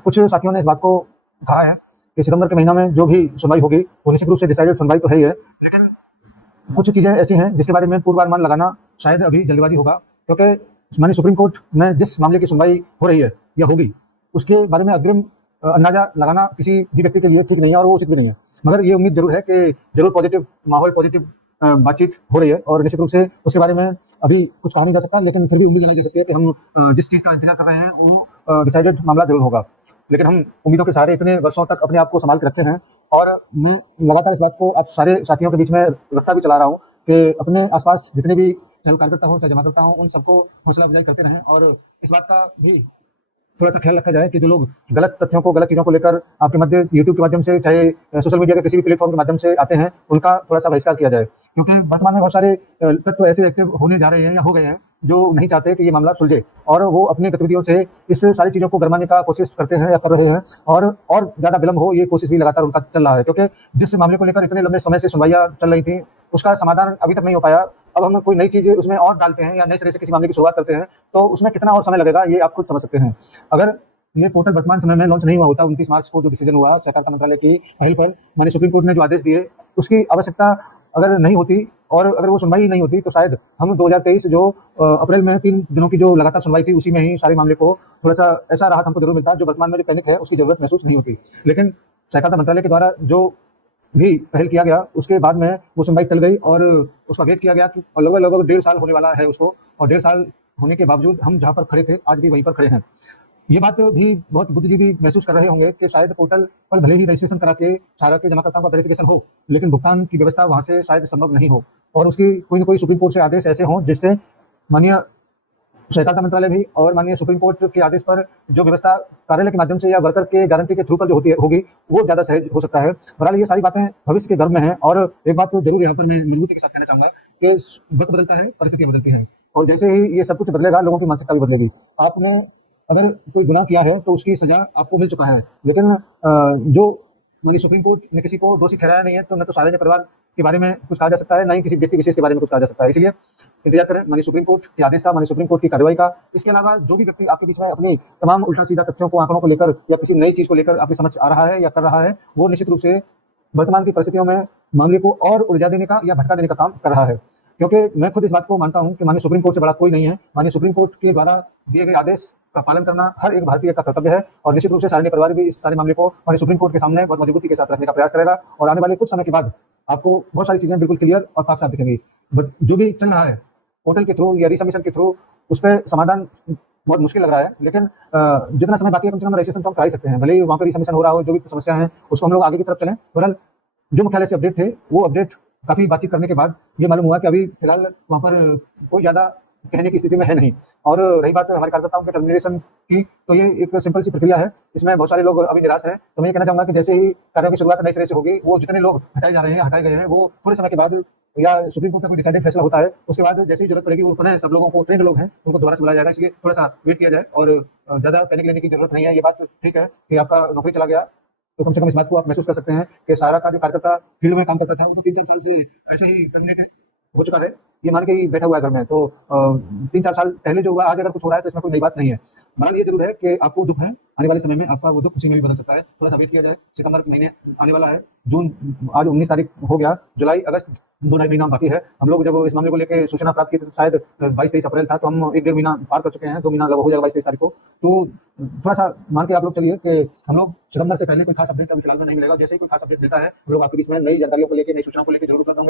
कुछ साथियों ने इस बात को कहा है कि सितंबर के महीना में जो भी सुनवाई होगी वो निश्चित रूप से डिसाइडेड सुनवाई तो है ही है, लेकिन कुछ चीज़ें ऐसी हैं जिसके बारे में पूर्वानुमान लगाना शायद अभी जल्दबाजी होगा, क्योंकि माननीय सुप्रीम कोर्ट में जिस मामले की सुनवाई हो रही है या होगी उसके बारे में अग्रिम अंदाजा लगाना किसी भी व्यक्ति के लिए ठीक नहीं है और वो उचित भी नहीं है। मगर ये उम्मीद जरूर है कि जरूर पॉजिटिव माहौल, पॉजिटिव बातचीत हो रही है और निश्चित रूप से उसके बारे में अभी कुछ कहा नहीं जा सकता, लेकिन फिर भी उम्मीद लगाई जा सकती है कि हम जिस चीज़ का इंतजार कर रहे हैं वो डिसाइडेड मामला जरूर होगा। लेकिन हम उम्मीदों के सहारे इतने वर्षों तक अपने आप को संभाल के रखे हैं और मैं लगातार इस बात को आप सारे साथियों के बीच में रखता भी चला रहा हूँ कि अपने आसपास जितने भी चाहे कार्यकर्ता हो चाहे जमाकर्ता हो उन सबको हौसला अफजाई करते रहें और इस बात का भी थोड़ा सा ख्याल रखा जाए कि जो लोग गलत तथ्यों को, गलत चीज़ों को लेकर आपके मध्य यूट्यूब के माध्यम से चाहे सोशल मीडिया के किसी भी प्लेटफॉर्म के माध्यम से आते हैं उनका थोड़ा सा बहिष्कार किया जाए, क्योंकि वर्तमान में बहुत सारे तत्व ऐसे एक्टिव होने जा रहे हैं या हो गए हैं जो नहीं चाहते कि ये मामला सुलझे और वो अपनी गतिविधियों से इस सारी चीज़ों को गरमाने का कोशिश करते हैं या कर रहे हैं और ज़्यादा विलंब हो ये कोशिश भी लगातार उनका चल रहा है, क्योंकि जिस मामले को लेकर इतने लंबे समय से सुनवाइयाँ चल रही थी उसका समाधान अभी तक नहीं हो पाया। अब हम कोई नई चीज़ उसमें और डालते हैं या नए सिरे से किसी मामले की शुरुआत करते हैं तो उसमें कितना और समय लगेगा ये आप खुद समझ सकते हैं। अगर ये पोर्टल वर्तमान समय में लॉन्च नहीं हुआ होता, 29 मार्च को जो डिसीजन हुआ सहकारिता मंत्रालय की पहल पर माननीय सुप्रीम कोर्ट ने जो आदेश दिए उसकी आवश्यकता अगर नहीं होती और अगर वो सुनवाई ही नहीं होती तो शायद हम 2023 जो अप्रैल में 3 दिनों की जो लगातार सुनवाई थी उसी में ही सारे मामले को थोड़ा सा ऐसा राहत हमको जरूर मिलता जो वर्तमान में जो पैनिक है उसकी जरूरत महसूस नहीं होती। लेकिन सहकारिता मंत्रालय के द्वारा जो भी पहल किया गया उसके बाद में वो सुनवाई टल गई और उसका वेट किया गया कि लगभग लगभग 1.5 साल होने वाला है उसको, और 1.5 साल होने के बावजूद हम जहाँ पर खड़े थे आज भी वहीं पर खड़े हैं। ये बात भी बहुत बुद्धिजीवी महसूस कर रहे होंगे कि शायद पोर्टल पर भले ही रजिस्ट्रेशन करा के सारा के जमाकर्ताओं का वेरिफिकेशन हो, लेकिन भुगतान की व्यवस्था वहाँ से शायद संभव नहीं हो और उसकी कोई न कोई सुप्रीम कोर्ट से आदेश ऐसे हों जिससे माननीय सहकारिता मंत्रालय भी और माननीय सुप्रीम कोर्ट के आदेश पर जो व्यवस्था कार्यालय के माध्यम से या वर्कर के गारंटी के थ्रू पर जो होगी वो ज़्यादा सहज हो सकता है। बहरहाल ये सारी बातें भविष्य के गर्भ में हैं और एक बात तो जरूर यहाँ पर मैं मजबूती के साथ कहना चाहूँगा कि वक्त बदलता है, परिस्थितियाँ बदलती हैं और जैसे ही ये सब कुछ बदलेगा लोगों की मानसिकता भी बदलेगी। आपने अगर कोई गुनाह किया है तो उसकी सजा आपको मिल चुका है, लेकिन जो माननीय सुप्रीम कोर्ट ने किसी को दोषी ठहराया नहीं है तो न तो सार्वजनिक परिवार के बारे में कुछ कहा जा सकता है, न ही किसी व्यक्ति विशेष के बारे में कुछ कहा जा सकता है। इसलिए इंतजार करें माननीय सुप्रीम कोर्ट के आदेश का, माननीय सुप्रीम कोर्ट की कार्रवाई का। इसके अलावा जो भी व्यक्ति आपके बीच में अपनी तमाम उल्टा सीधा तथ्यों को, आंकड़ों को लेकर या किसी नई चीज को लेकर आपकी समझ आ रहा है या कर रहा है वो निश्चित रूप से वर्तमान की परिस्थितियों में मामले को और उलझा देने का या भटका देने का काम कर रहा है, क्योंकि मैं खुद इस बात को मानता हूं कि माननीय सुप्रीम कोर्ट से बड़ा कोई नहीं है। माननीय सुप्रीम कोर्ट के द्वारा दिए गए आदेश का पालन करना हर एक भारतीय का कर्तव्य है और निश्चित रूप से सारे परिवार भी इस सारे मामले को माननीय सुप्रीम कोर्ट के सामने बहुत मजबूती के साथ रखने का प्रयास करेगा और आने वाले कुछ समय के बाद आपको बहुत सारी चीजें बिल्कुल क्लियर और साफ साफ दिखेंगी। बट जो भी चल रहा है पोर्टल के थ्रू या रिसबमिशन के थ्रू उस पर समाधान बहुत मुश्किल लग रहा है, लेकिन जितना समय बाकी है कम से कम रजिस्ट्रेशन तो हम करा ही सकते हैं, भले ही वहाँ पर रिसबमिशन हो रहा हो, जो भी समस्या है उसको हम लोग आगे की तरफ चलें। बहरहाल जो मुख्यालय से अपडेट थे वो अपडेट काफी बातचीत करने के बाद ये मालूम हुआ कि अभी फिलहाल वहाँ पर कोई ज्यादा कहने की स्थिति में है नहीं। और रही बात हमारे कार्यकर्ताओं के टर्मिनेशन की, तो ये एक सिंपल सी प्रक्रिया है, इसमें बहुत सारे लोग अभी निराश हैं। तो मैं ये कहना चाहूंगा कि जैसे ही कार्यों की शुरुआत नए सिरे से होगी, वो जितने लोग हटाए जा रहे हैं, हटाए गए हैं, वो थोड़े समय के बाद या सुप्रीम कोर्ट का कोई डिसाइडेड फैसला होता है उसके बाद जैसे ही जरूरत पड़ेगी वो पुनः सब लोगों को, ट्रेंड लोग हैं उनको दोबारा से बुलाया जाएगा। इसलिए थोड़ा सा वेट किया जाए और ज्यादा पैनिक लेने की जरूरत नहीं है। ये बात ठीक है कि आपका नौकरी चला गया तो कम से कम इस बात को आप महसूस कर सकते हैं कि सारा का जो कार्यकर्ता फील्ड में काम करता था वो तो 3-4 साल से ऐसे ही टर्मिनेटेड हो चुका है, ये मान के ही बैठा हुआ है घर में। तो 3-4 साल पहले जो हुआ आज अगर कुछ हो रहा है तो इसमें कोई नई बात नहीं है। बहरहाल ये जरूर है कि आपको दुख है, आने वाले समय में आपका वो दुख खुशी में भी बदल सकता है। थोड़ा सा वेट किया जाए, सितंबर महीने आने वाला है, जून आज 19 तारीख हो गया, जुलाई अगस्त 2-2.5 महीना बाकी है। हम लोग जब इस मामले को लेकर सूचना प्राप्त की तो शायद 22-23 अप्रैल था, तो हम 1-1.5 महीना पार कर चुके हैं, 2 महीना लगभग हो जाएगा 22-23 तारीख को। तो थोड़ा सा मान के आप लोग चलिए कि हम लोग सितंबर से पहले कोई खास अपडेट अभी फिलहाल में नहीं मिलेगा। जैसे ही कोई खास अपडेट मिलता है हम लोग आपके बीच में नई जानकारियों को लेकर, नई सूचनाओं को लेकर जरूर उपलब्ध होंगे।